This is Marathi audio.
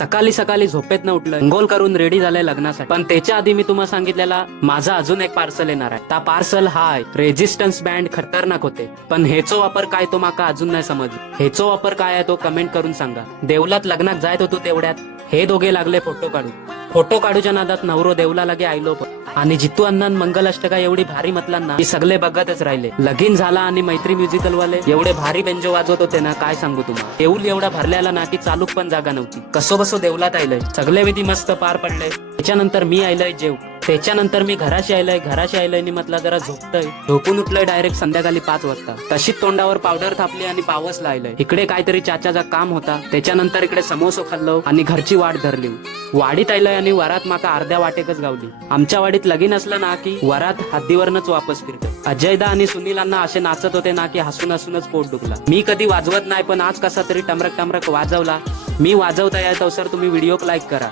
सकाळी सकाळी झोपेत न उठलं, अंघोळ करून रेडी झालंय लग्नासाठी. पण त्याच्या आधी मी तुम्हाला सांगितलेला माझा अजून एक पार्सल येणार आहे. त्या पार्सल हाय रेजिस्टन्स बँड खतरनाक होते, पण हेचो वापर काय तो माका अजून नाही समजलं. हेचो वापर काय आहे तो कमेंट करून सांगा. देवलात लग्नात जायत होतो तेवढ्यात हे दोघे लागले फोटो काढू. फोटो काढूच्या नादात नवरो देवला लागे आयलो पण. आणि जितू अण्णान मंगल अष्टका एवढी भारी मतलांना की सगळे बघतच राहिले. लगीन झाला आणि मैत्री म्युझिकल वाले एवढे भारी बेंजो वाजवत होते ना, काय सांगू तुम्हाला. देऊल एवढा भरलेला ना की चालूक पण जागा नव्हती. कसो बसो देवलात आयलंय, सगळे विधी मस्त पार पडले. त्याच्यानंतर मी आयलंय जेव. त्याच्यानंतर मी घराशी आयलंय नि म्हटलं जरा झोपतय. झोपून उठलंय डायरेक्ट संध्याकाळी 5 वाजता. तशीच तोंडावर पावडर थापली आणि पावस लायलंय. इकडे काहीतरी चाचाचा काम होता. त्याच्यानंतर इकडे समोसो खाल्लो आणि घरची वाट धरली. वाडीत आयलंय आणि वरात माका अर्ध्या वाटेकच गावली. आमच्या वाडीत लगीन असलं ना की वरात हद्दीवरनच वापस फिरतं. अजयदा आणि सुनीलांना असे नाचत होते ना की हसून हसूनच पोट दुखला. मी कधी वाजवत नाही, पण आज कसा तरी टमरक टमरक वाजवला. मी वाजवता येत अवसर तुम्ही व्हिडिओ लाईक करा.